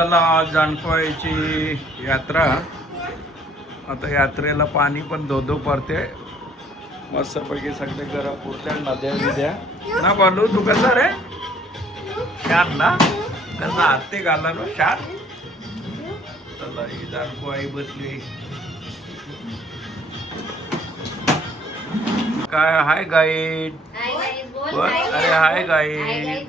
चला जानकोळीची यात्रा. आता यात्रेला पाणी पण धोधो पडते मस्तपैकी. सगळे घरं पुरत्या नद्या विद्या ना. बोलू तू कसा रे छान ना. कसा हात ते घाला ना छान. चला ही जानकोळी बसली. काय हाय गाईड. अरे हाय गाईड.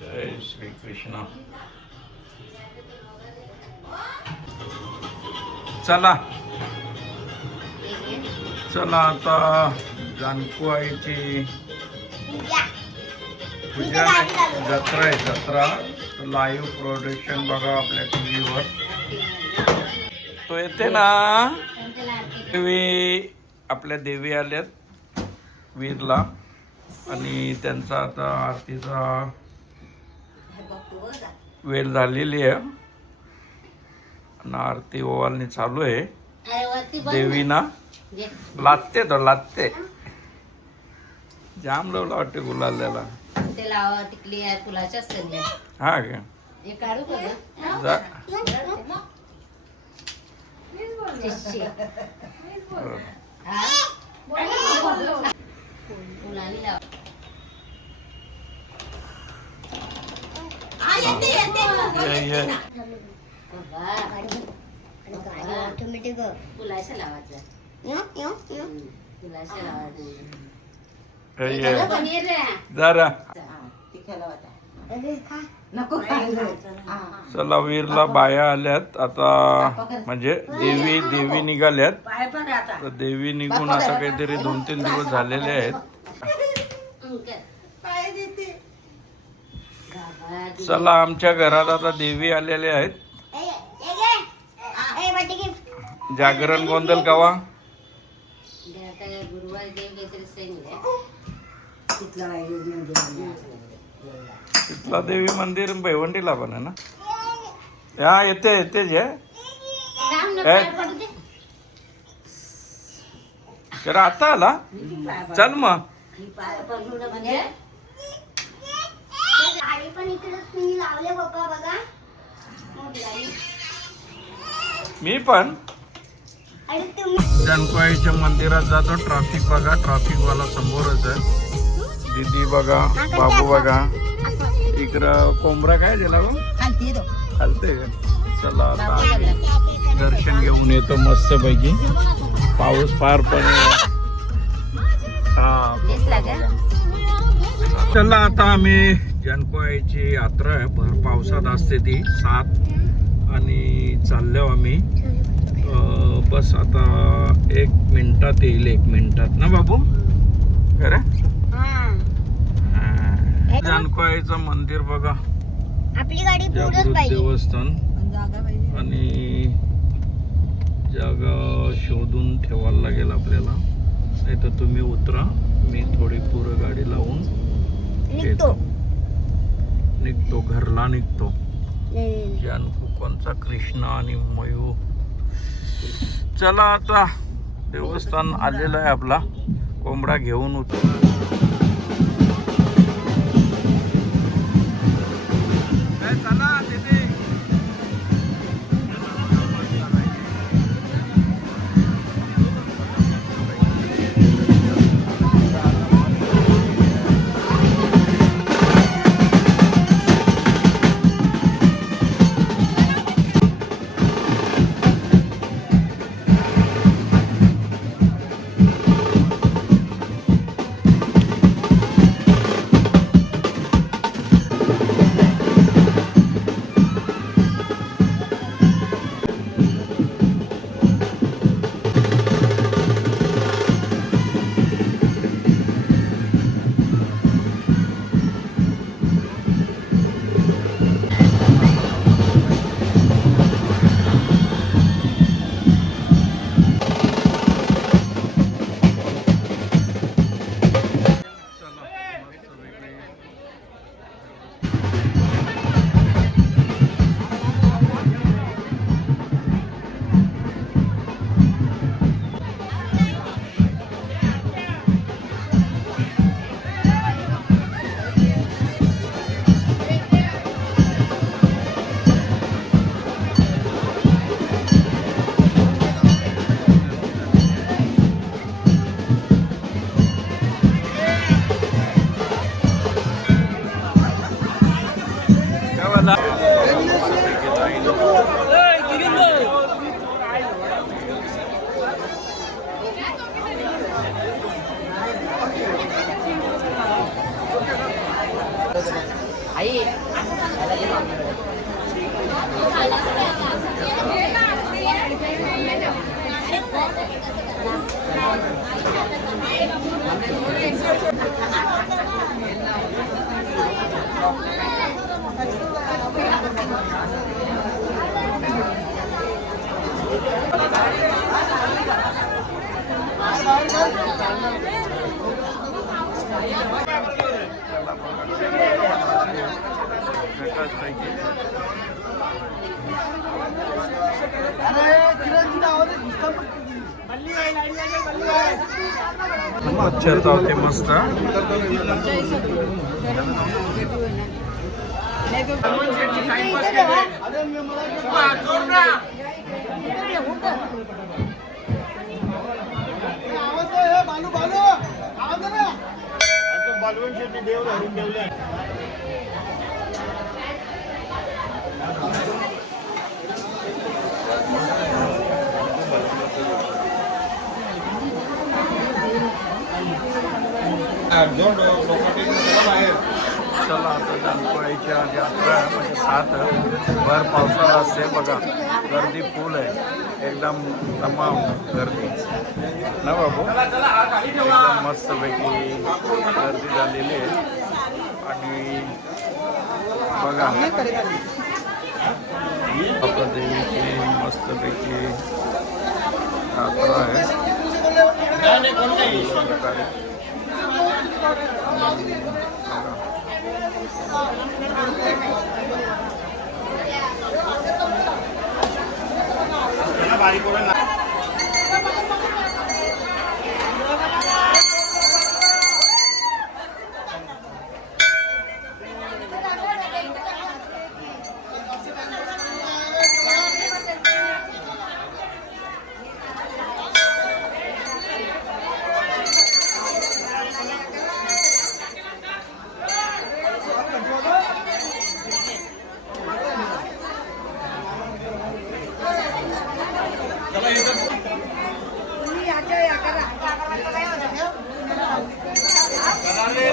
जय श्री कृष्ण. चला चला आता जानकोळीची पूजा जत्रा आहे. जत्रा लाईव्ह प्रोडक्शन बघा आपल्या टीव्हीवर. तो येते ना. देवी आपल्या देवी आल्यात वीरला आणि त्यांचा आता आरतीचा वेळ झालेली आहे आणि आरती ओवाळणी चालू आहे. देवीना लागते तो लागते. जाम लावला वाटते गुलाल्याला. हा का जरा चला वीरला बाया आल्यात आता. म्हणजे देवी निघाल्यात. तर देवी निघून आता काहीतरी 2-3 दिवस झालेले आहेत. चला आमच्या घरात आता देवी आलेले आहेत. जागरण गोंधळ गावा. तिथला देवी मंदिर भिवंडीला पण आहे ना. हा येते जे तर आता आला. चल मग मी पण जानकोळीच्या मंदिरात जातो. ट्रॅफिक बघा. ट्रॅफिक वाला समोरच आहे. दीदी बघा, बाबू बघा. इकडं कोंबडा काय दिला खालते. चला आता दर्शन घेऊन येतो मस्त पैकी. पाऊस फार पण हा. चला आता आम्ही जानकोळीची यात्रा आहे. भर पावसात असते ती 7 आणि चाललो आम्ही. बस आता 1 मिनिटात येईल. 1 मिनिटात ना बाबू खरं. जानकोळीचं मंदिर बघा. आपली गाडी देवस्थान आणि जागा शोधून ठेवायला लागेल आपल्याला. नाही तर तुम्ही उतरा. मी थोडी पुरं गाडी लावून निघतो घरला निघतो. जानको कोणचा कृष्ण आणि मयूर. चला आता देवस्थान आलेलं आहे आपला. कोंबडा घेऊन उतर. मच्छर चावते मस्त. चला आता दानकोळीच्या यात्रा म्हणजे 7 भर पावसाळा असते बघा. गर्दी फुल आहे, एकदम तमाम गर्दी ना बाबू. एकदम मस्तपैकी गर्दी झालेली आहे. आणि बघा देवीची मस्तपैकी यात्रा आहे.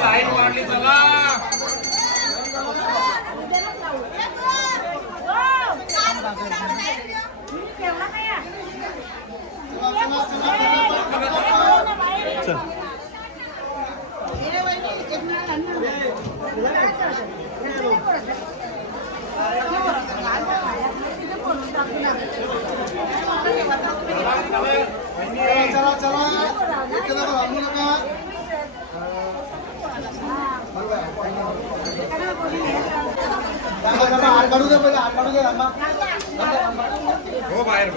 लाईन वाढली चला. हो बाहेर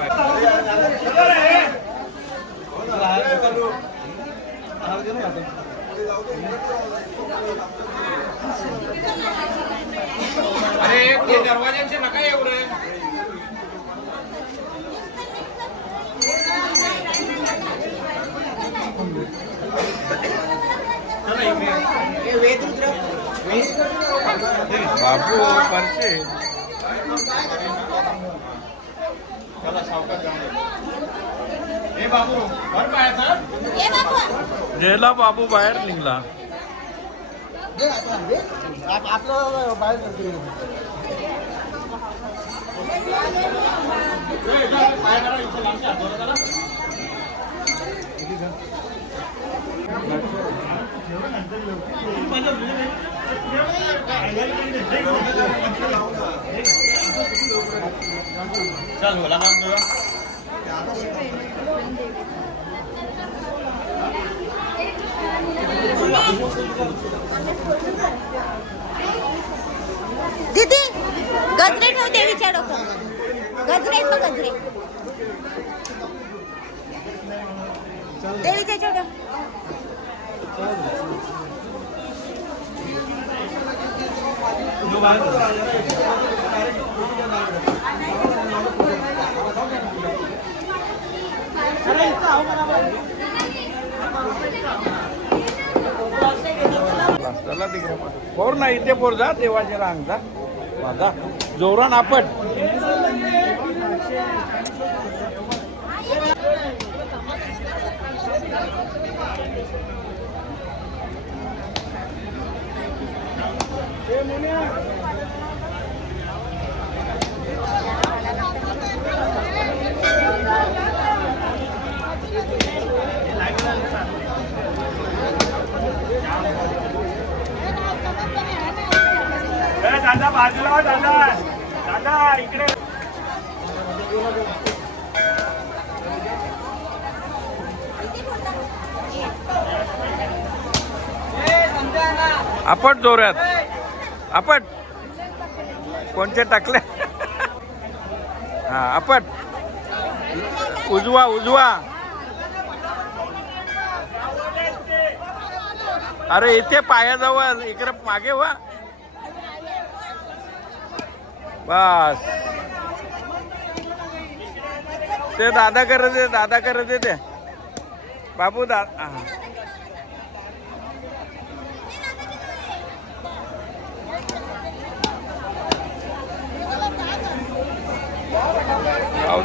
अरे ते दरवाज्यांचे नका येऊ रे. बाबू परसे गेला. बाबू बाहेर निघला. आपलं बाहेर चल बोला ना दीदी गजरे ठेव देवीच्या डोकं. गजरे मग गजरे देवीच्या छोटं. चला तिकडे पोर ना इथे पोर जा देवाच्या रांगचा माझा जोरान आपट. आपट जोरात आपट कोणचे टाकले हा आपट उजवा उजवा अरे इथे पायाजवळ इकडे मागे वा बस ते दादा करत दे ते बाबू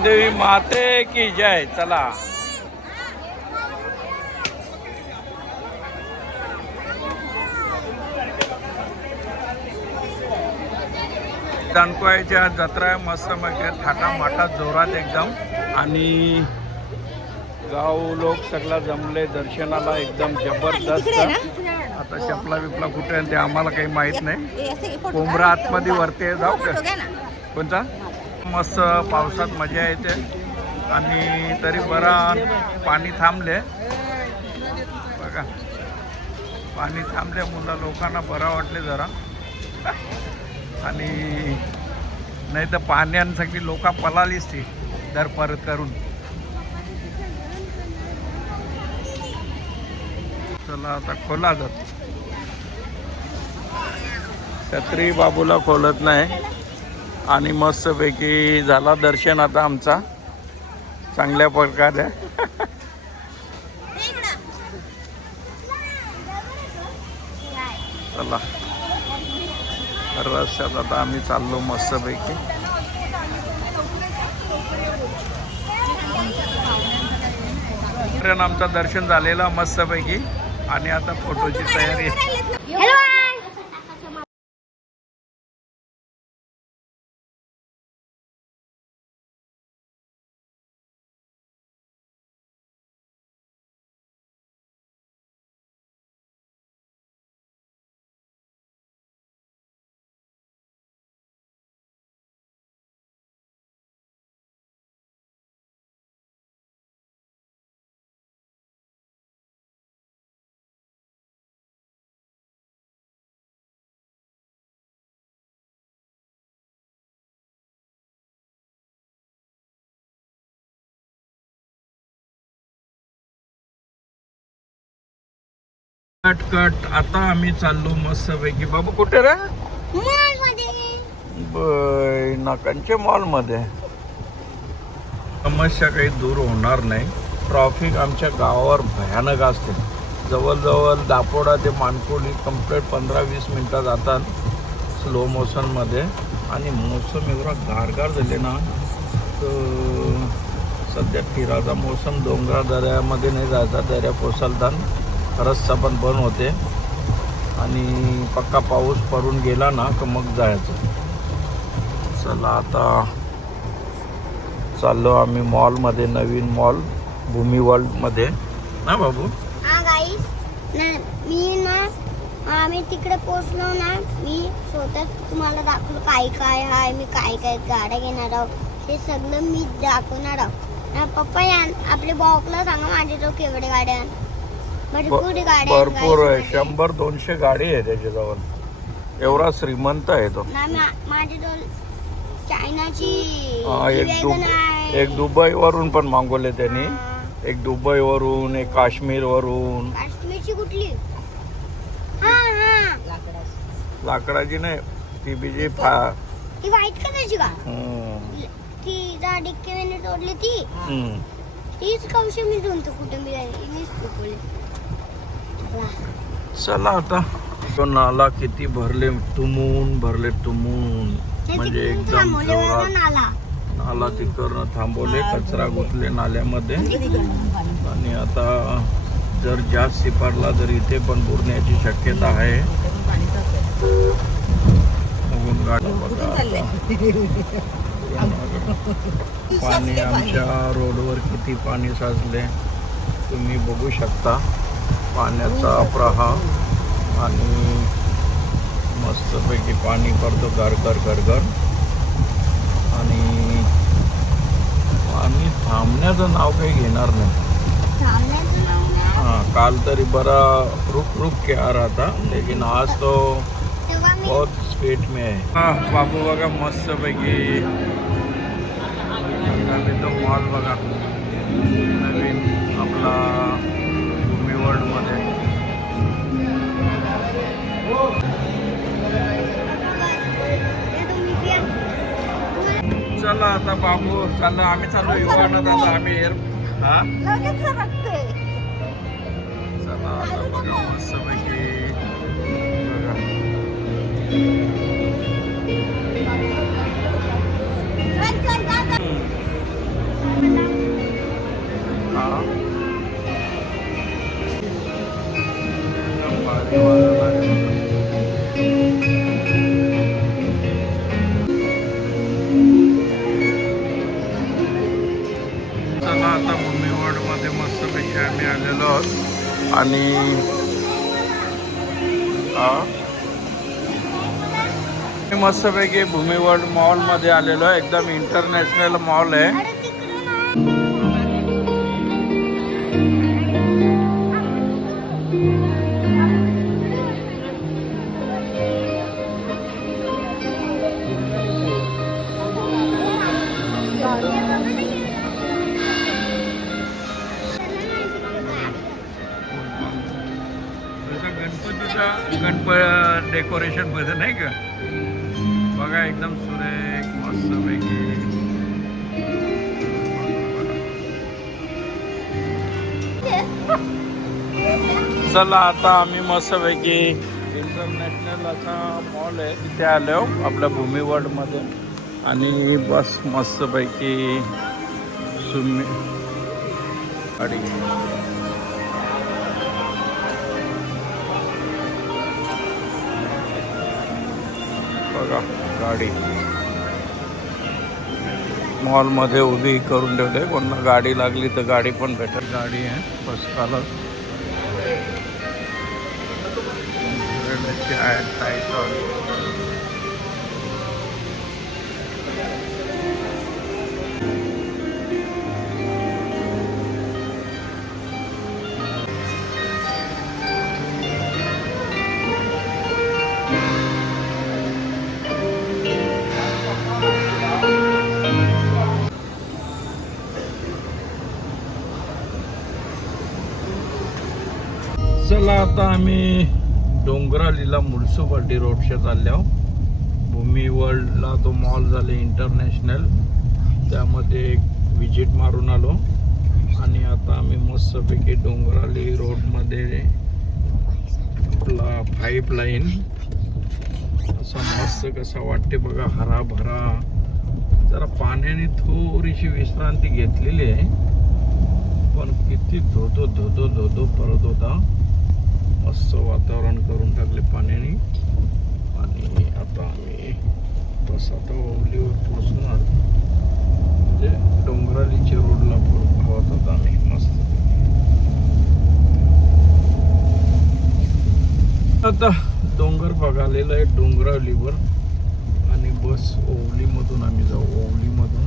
देवी माते की जय. चला दानकोळ्याच्या जत्रा मस्त म्हणजे थाटामाटात जोरात एकदम आणि गाव लोक सगळा जमले दर्शनाला एकदम जबरदस्त. आता चपला बिपला कुठे आहे ते आम्हाला काही माहित नाही. कोंबरा आतमध्ये वरते जाऊ का कोणता मस्त पावसात मजा येते आणि तरी बरा पाणी थांबले बघा पाणी थांबले मुलं लोकांना बरं वाटले जरा आणि नाही तर पाण्यानं सगळी लोक पळालीच ती दर परत करून. चला आता खोला जात छत्री बाबूला खोलत नाही आणि मस्तपैकी झाला दर्शन आता आमचा चांगल्या प्रकारे. चला रस्त्यात आता आम्ही चाललो मस्तपैकी. आमचं दर्शन झालेलं मस्तपैकी आणि आता फोटोची तयारी. कट आता आम्ही चाललो मस्तपैकी. बाबू कुठे रे? नाकांच्या मॉल मध्ये. समस्या काही दूर होणार नाही. ट्रॉफिक आमच्या गावावर भयानक असते. जवळजवळ दापोडा ते मानकोली कंप्लीट 15-20 मिनटं जातात स्लो मोशनमध्ये आणि मोसम एवढा गारगार झाले ना तर सध्या फिराचा मोसम डोंगरा दऱ्यामध्ये नाही जायचा. दऱ्या कोसलतात रस्ता पण बंद होते आणि पक्का पाऊस पडून गेला ना तर मग जायचं. चला आता चाललो आम्ही मॉलमध्ये नवीन मॉल भूमी वर्ल्डमध्ये ना बाबू. हा गाईस मी ना आम्ही तिकडे पोचलो ना मी स्वतः तुम्हाला दाखवलं काय काय आहे मी काय काय गाड्या घेणार आहोत हे सगळं मी दाखवणार आहोत. पप्पा आपल्या बॉकला सांगा माझ्याजवळ केवढे गाड्या भरपूर आहे. 100-200 गाडी आहे त्याच्याजवळ. एवढा श्रीमंत आहे तो. माझ्याजवळ चायनाची एक दुबई वरून पण मागवले त्यांनी. एक दुबई वरून एक काश्मीर वरून. काश्मीरची कुठली? लाकडाची नाही ती बीजी ती व्हाईट कलरची का? ती जा डिक्की तोडली ती तीच कौशल मी दोनतो कुठे मी. चला आता तो नाला किती भरले तुमून म्हणजे एकदम जोरात नाला तिकडनं थांबवले. कचरा गुतले नाल्यामध्ये आणि आता जर जास्त पडला तर इथे पण बुडण्याची शक्यता आहे. पाणी आमच्या रोडवर किती पाणी साचले तुम्ही बघू शकता. पाण्याचा प्रवाह आणि मस्तपैकी पाणी पडतो घर आणि पाणी थांबण्याचं नाव काही घेणार नाही. थांबण्याचं नाव नाही. हाँ काल तरी बड़ा रुक के आ रहा था लेकिन आज तो तेव्हा मी बहुत स्पीड में है. हाँ बाबू बघा मस्त पैकी तो मॉल बघा नवीन आपला भूमी वर्ल्ड मध्ये. चला आता बाबू चालला आम्ही चाललो युवानात आता आम्ही हा लगेच सरकते. चला आता बघा मस्त पैकी बघा चल चल जा जा. हा एकदम भारी वाजत आहे. चला आता भूमी वर्ल्ड मध्ये मस्तपैकी आम्ही आलेलो आहोत आणि मस्तपैकी भूमी वर्ल्ड मॉल मध्ये आलेलो आहे. एकदम इंटरनॅशनल मॉल आहे. अरे तिकडून आहे. गणपती डेकोरेशन मध्ये नाही का बघा एकदम सुरेख मस्तपैकी. चला आता आम्ही मस्तपैकी इंटरनॅशनल असा मॉल आहे तिथे आलो आपल्या भूमी वर्ल्ड मध्ये आणि बस मस्तपैकी गाडी बघा गाडी मॉलमध्ये उभी करून ठेवते. कोणाला गाडी लागली तर गाडी पण भेटेल. गाडी आहे फर्स्ट क्लास टायटॉन. चला आता आम्ही डोंगरालीला म्युन्सिपाल्टी रोडच्या चाललो. भूमी वर्ल्डला तो मॉल झाले इंटरनॅशनल त्यामध्ये एक विजिट मारून आलो आणि आता आम्ही मस्तपैकी डोंगराली रोडमध्ये आपला पाईपलाईन असा मस्त कसा वाटते बघा हराभरा. जरा पाण्याने थोडीशी विश्रांती घेतलेली आहे पण किती धोधो परत होता. मस्त वातावरण करून टाकले पाण्याने आणि आता आम्ही बस आता ओवलीवर पोचणार म्हणजे डोंगरालीच्या रोडला पोहोचत होता आम्ही मस्त. आता डोंगर बघालेला आहे डोंगरालीवर आणि बस ओवलीमधून आम्ही जाऊ. ओवलीमधून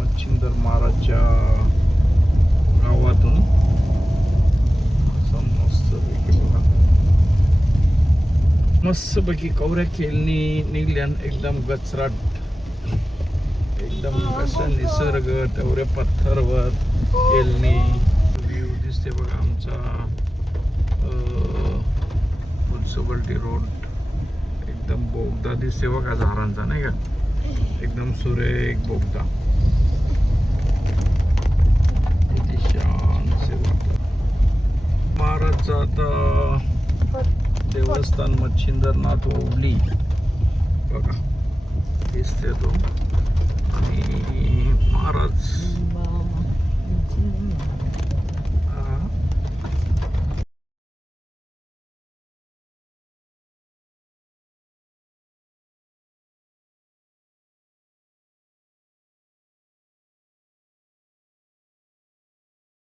मच्छिंदर महाराजच्या गावातून मस्तपैकी बघा मस्तपैकी कवऱ्या खेळणी निघल्यान एकदम गचराट एकदम कसं निसर्ग तेवढ्या पत्थरवर खेळणी व्ह्यू दिसते बघा आमचा म्युन्सिपाल्टी रोड. एकदम बोगदा दिसते बघा झाडांचा नाही का एकदम सुरेख बोगदा. किती शांत से वाटतं. महाराजचं आता देवस्थान मच्छिंद्रनाथ ओवली बघा दिसते तो आणि महाराज